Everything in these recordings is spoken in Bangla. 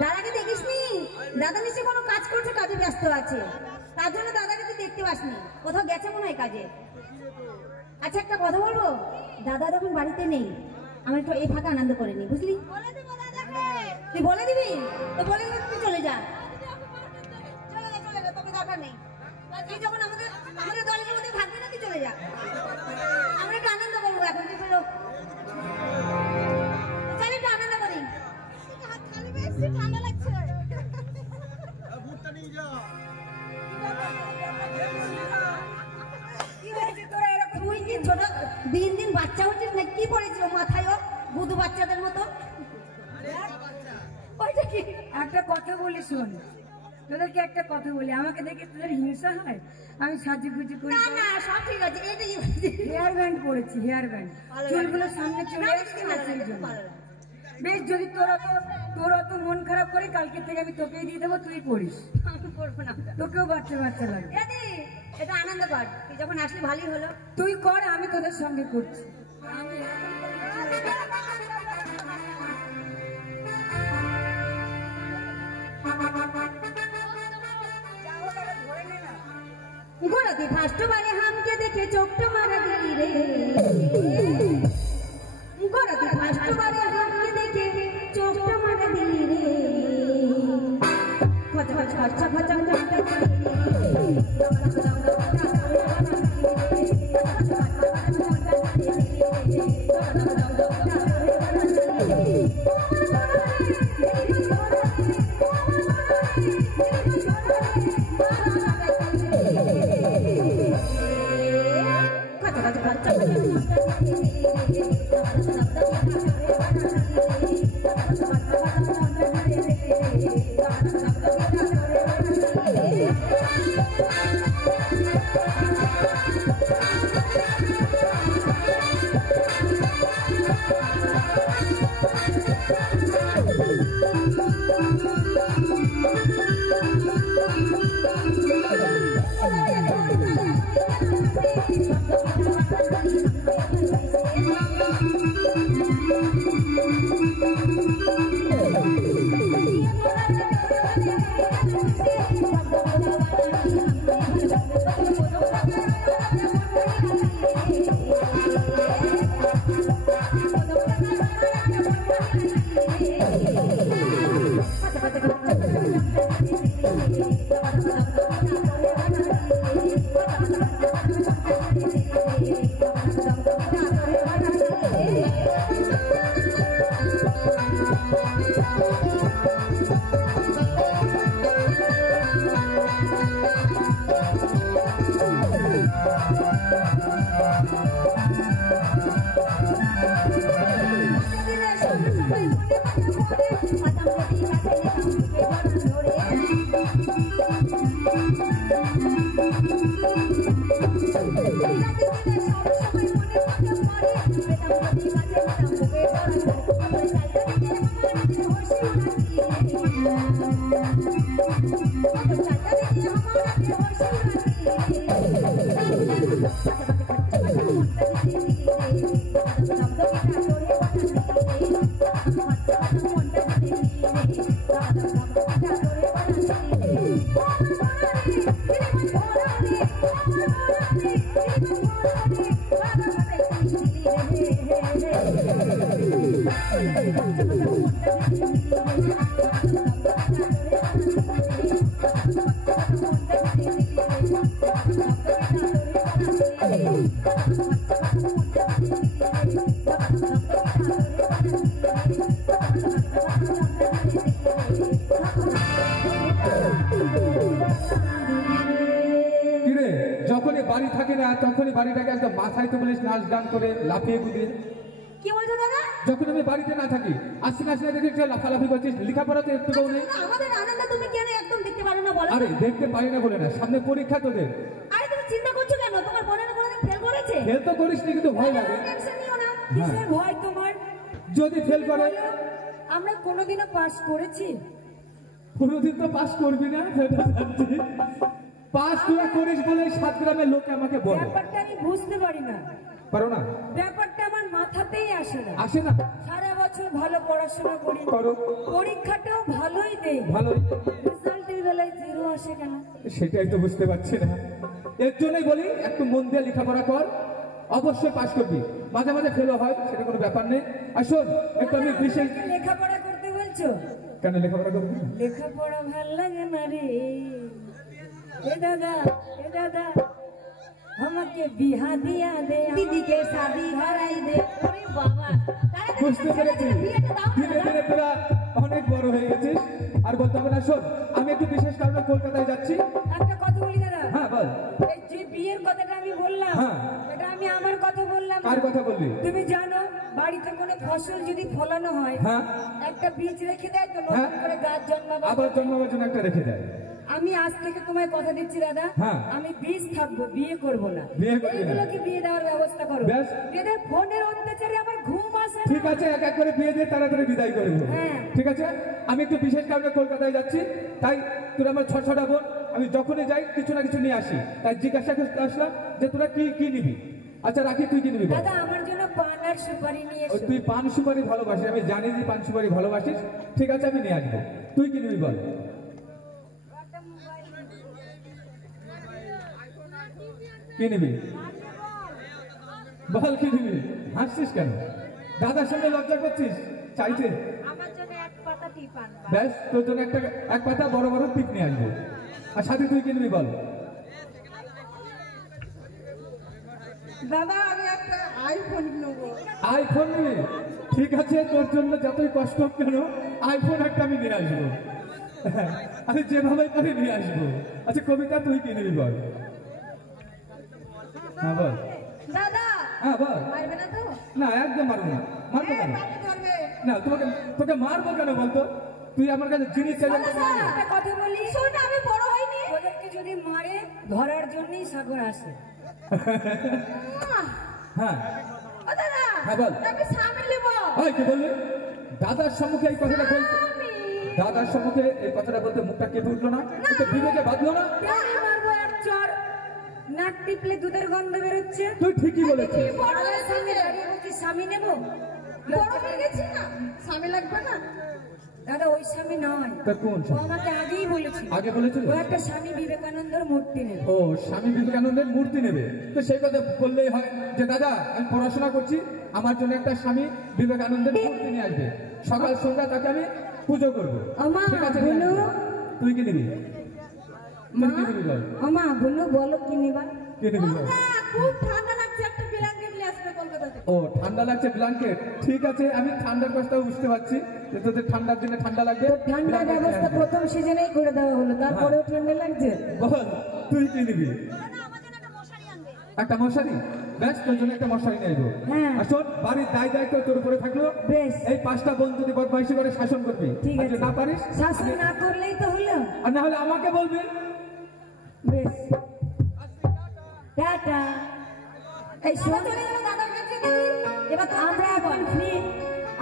দাদাকে দেখিসনি? দাদা নিশ্চয়ই কোনো কাজ করছে, কাজে ব্যস্ত আছে, তার জন্য দাদাকে তুই দেখতে পাসনি, কোথাও গেছে মনে হয় কাজে। আচ্ছা একটা কথা বলবো, দাদা যখন বাড়িতে নেই আমি একটু এই ফাঁকা আনন্দ করে নি, বুঝলি? তুই বলে দিবি তো, বলে দিবি তুই চলে যা, চলে যা, তোকে দরকার নেই। তুই যখন আমাদের দলের মধ্যে থাকবি না, তুই চলে যা, আমরা একটু আনন্দ করবো এখন। তুই ফেরো, চল একটু আনন্দ করি। ঠান্ডা লাগছে, তুই কি ছোট দিন দিন বাচ্চা হচ্ছিস না? কি পড়েছিল মাথায় ও বুধু বাচ্চাদের মতো? একটা কথা বলি শোন, তোদেরকে একটা কথা বলি, আমাকে দেখে তোদের হিংসা হয়? আমি সাজুগুজু করি না, সব ঠিক আছে। হেয়ার ব্যান্ড পরেছি, হেয়ার ব্যান্ড, চুলগুলো সামনে চলে আসছে না সেই জন্য। বেশ, যদি তোর অত মন খারাপ করে, কালকে থেকে আমি তোকেই দিয়ে দেবো, তুই পড়িস। তোকেও বাচ্চা বাচ্চা লাগে। এটা আনন্দ কর, তুই যখন আসলি ভালোই হলো। তুই কর, আমি তোদের সঙ্গে করছি। গোড়াতে ফার্স্ট বারে হামকে দেখে চোখটা মারা দিলি রে, গোড়াতে ফার্স্ট বারে হামকে দেখে চোখটা মারা দিলি রে, খচা খচা খচা খচা খচা বাড়ি থাকে না তখনই বাড়িটাকে একদম মাথায় তো বলিস নাচ গান করে লাফিয়ে গুদিয়ে। কি বলছো দাদা? যখন আমি বাড়িতে না থাকি আসছি না দেখে লাফালাফি করছিস, লেখাপড়া তো একটু নেই। আমাদের আনন্দ তুমি কেন একদম দেখতে পারো না বলো? আরে দেখতে পারি না বলে না, সামনে পরীক্ষা তোদের। আরে তুমি চিন্তা করছো কেন? তোমার বোনের কোনোদিন ফেল করেছে? ফেল তো করিসনি, কিন্তু ভয় লাগে। টেনশন নিও না। কিসের ভয় তোমার? যদি ফেল করে? আমরা কোনোদিনও পাস করেছি? কোনোদিন তো পাস করবি না, পাস তুই করিস বলে 7 গ্রামের লোকে আমাকে বলে। ব্যাপারটা আমি বুঝতে পারি না। পারো না? ব্যাপারটা আমার মাথাতেই আসে না। আসে না? সারা বছর ভালো পড়াশোনা করি, পরীক্ষাটাও ভালোই দেই, ভালোই, রেজাল্টের বেলায় 0 আসে কেন? সেটাই তো বুঝতে পারছি না। এর জন্যই বলি একটু মন দিয়ে লেখাপড়া কর, অবশ্যই পাস করবি। মাঝে মাঝে ফেলও হয়, সেটা কোনো ব্যাপার নেই। আর শোন, একটু আমি বিশেষ লেখাপড়া করতে বলছো? কেন লেখাপড়া করবি? লেখাপড়া ভাল লাগে না রে। এ দাদা, এ দাদা, আমাকে বিহা দিয়া দে, দিদিকে শাদি ধরাই দে। ওরে বাবা, বুঝতে পেরেছি, বিয়েটা দাও ধীরে ধীরে তোরা অনেক বড় হয়ে গেছিস, আর বলতে হবে না। শোন, আমি একটু বিশেষ কারণে কলকাতায় যাচ্ছি। একটা কথা বলি দাদা। হ্যাঁ বল। এই যে বিয়ের কথাটা আমি বললাম, হ্যাঁ। এটা আমি আমার কথা বললাম না। কার কথা বললি? তুমি জানো বাড়িতে কোনো ফসল যদি ফলানো হয়, হ্যাঁ। একটা বীজ রেখে দেয় তো নতুন হ্যাঁ। করে গাছ জন্মাবে। আবার জন্মাবার জন্য একটা রেখে দেয়। আমি আজ থেকে তোমায় কথা দিচ্ছি দাদা, হ্যাঁ। আমি বীজ থাকবো, বিয়ে করব না। বিয়ে করবি না। এইগুলোকে বিয়ে দেওয়ার ব্যবস্থা করো। ব্যাস। এদের ফোনের অত্যাচারে আমার ঘুম আসে না। ঠিক আছে, এক এক করে বিয়ে দিয়ে তাড়াতাড়ি বিদায় করে দেবো। হ্যাঁ। ঠিক আছে, আমি একটু বিশেষ কারণে কলকাতায় যাচ্ছি, তাই তোরা আমার ছটা বোন, আমি যখনই যাই কিছু না কিছু নিয়ে আসি, তাই জিজ্ঞাসা করতে আসলাম যে তোরা কি কি নিবি। আচ্ছা রাখি, তুই কি নিবি বল? দাদা আমার জন্য পান আর সুপারি নিয়ে ওই এসো। তুই পান সুপারি ভালোবাসিস, আমি জানি যে পান সুপারি ভালোবাসিস। ঠিক আছে, আমি নিয়ে আসবো। তুই কি নিবি বল? কি নিবি বল, কি নিবি? হাসছিস কেন? দাদার সঙ্গে লজ্জা করছিস চাইতে? আমার জন্য এক পাতা টিপ আনবা। ব্যাস, তোর জন্য একটা এক পাতা বড় বড় টিপ নিয়ে আসবো। আর সাথে তুই কি নিবি বল? দাদা আমি একটা আইফোন নেবো। আইফোন নিবি? ঠিক আছে, তোর জন্য যতই কষ্ট হোক কেন আইফোন একটা আমি নিয়ে আসবো। আমি যেভাবে পারি নিয়ে আসবো। আচ্ছা কবিতা, তুই কি নিবি বল? হ্যাঁ বল। দাদা হ্যাঁ বল। মারবে না তো? না একদম মারবো না। মারবো কেন? পাতে ধরবে। না, তোকে তোকে মারবো কেন বলতো? তুই আমার কাছে জিনিস চাইলে আমি তোকে মারবো। একটা কথা বলি, শোন, আমি বড় হইনি। ওদেরকে যদি মারে ধরার জন্যই সাগর আসে। হ্যাঁ ও দাদা, হ্যাঁ বল। আমি সামনে নেবো। ওই কি বললি? দাদার সম্মুখে এই কথাটা বলতে, দাদার সম্মুখে এই কথাটা বলতে মুখটা কেঁপে উঠলো না? তোকে বিবেকে বাঁধলো না? আমি মারবো এক চড়, নাক টিপলে দুধের গন্ধ বেরোচ্ছে। তুই ঠিকই বলেছিস। বড় আমার হয়েছে সামনে যে। দাঁড়িয়ে বলছি স্বামী নেবো। বড় হয়ে গেছি না, স্বামী লাগবে না। দাদা ওই স্বামী নয়, তা কোন ও স্বামী? আমাকে আগেই বলেছিল। আগে বলেছিল? ও একটা স্বামী বিবেকানন্দর মূর্তি নেবে। ও স্বামী বিবেকানন্দের মূর্তি নেবে, তো সেই কথা বললেই হয় যে দাদা আমি পড়াশোনা করছি, আমার জন্য একটা স্বামী বিবেকানন্দের মূর্তি নিয়ে আসবে, সকাল সন্ধ্যা তাকে আমি পুজো করবো। আমা, ঠিক আছে, নিয়ে বলো। আসবো। তুই কি নিবি? তুই কি নিবি বল? আমা বলো, বলো কি নিবা? কি নিবি বল? দাদা, খুব ঠান্ডা লাগছে, একটা ব্ল্যাঙ্কেট নিয়ে আসবে কলকাতা থেকে। ও ঠান্ডা লাগছে, ব্ল্যাঙ্কেট। ঠিক আছে, আমি ঠান্ডার কথাটা বুঝতে পারছি যে তোদের ঠান্ডার দিনে ঠান্ডা লাগবে। ঠান্ডার blanket নিয়ে ব্যবস্থা আসবো। প্রথম সিজনেই করে দেওয়া হলো, তারপরেও ঠান্ডা লাগছে। বল, তুই কি নিবি? একটা মশারি? ব্যাস, তোর জন্য একটা মশারি নিয়ে আসবো। হ্যাঁ। আর শোন, বাড়ির দায় দায়িত্ব তোর উপরে থাকলো। বেশ। এই 5টা বোন যদি বদমাইশি করে শাসন করবি, ঠিক আর আছে, যদি না পারিস শাসন না করলেই তো হলো। আর না হলে আমাকে বলবি। বেশ, টাটা। এই শোন, চলে গেল দাদার কাছে দিদি। এবার তো আমরা এখন ফ্রি,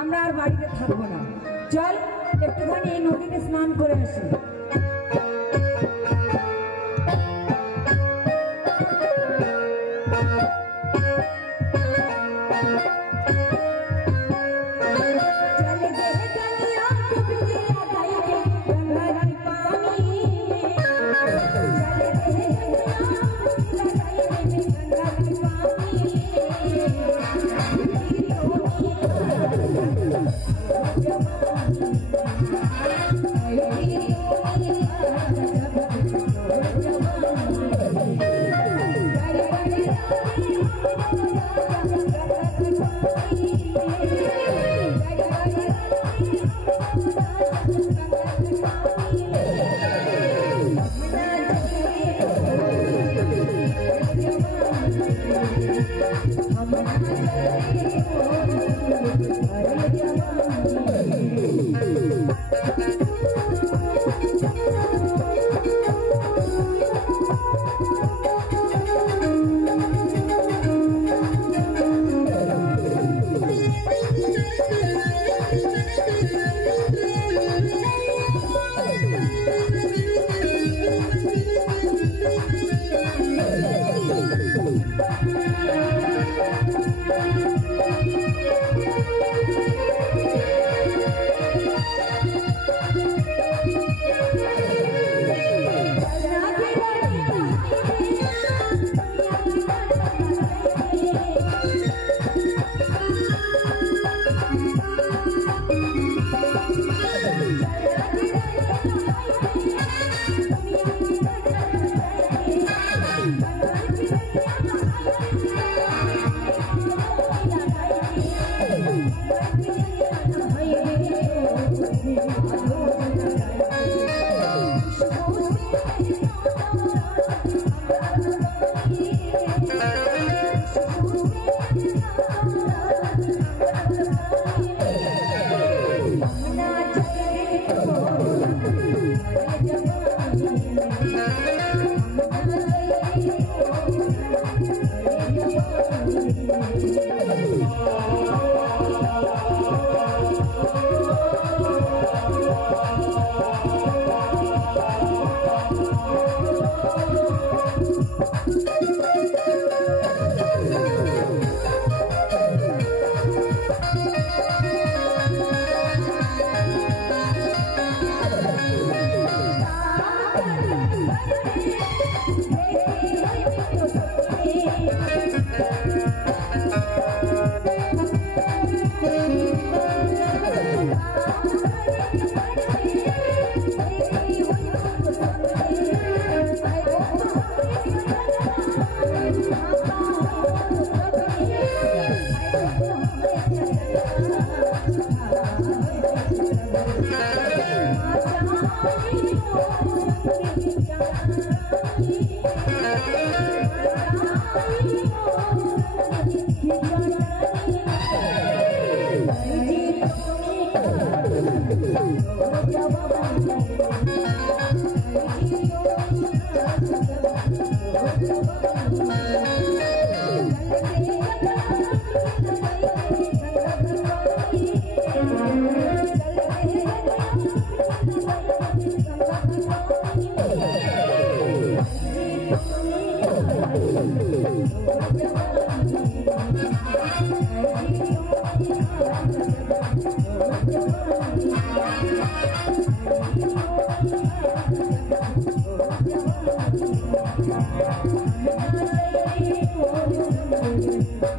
আমরা আর বাড়িতে থাকবো না। চল একটুখানি এই নদীতে স্নান করে আসি। चले गए कलिया डूबिया गाया गंगा की पानी। चले गए कलिया डूबिया गाया गंगा की पानी।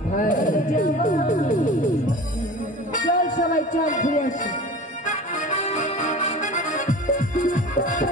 ভাই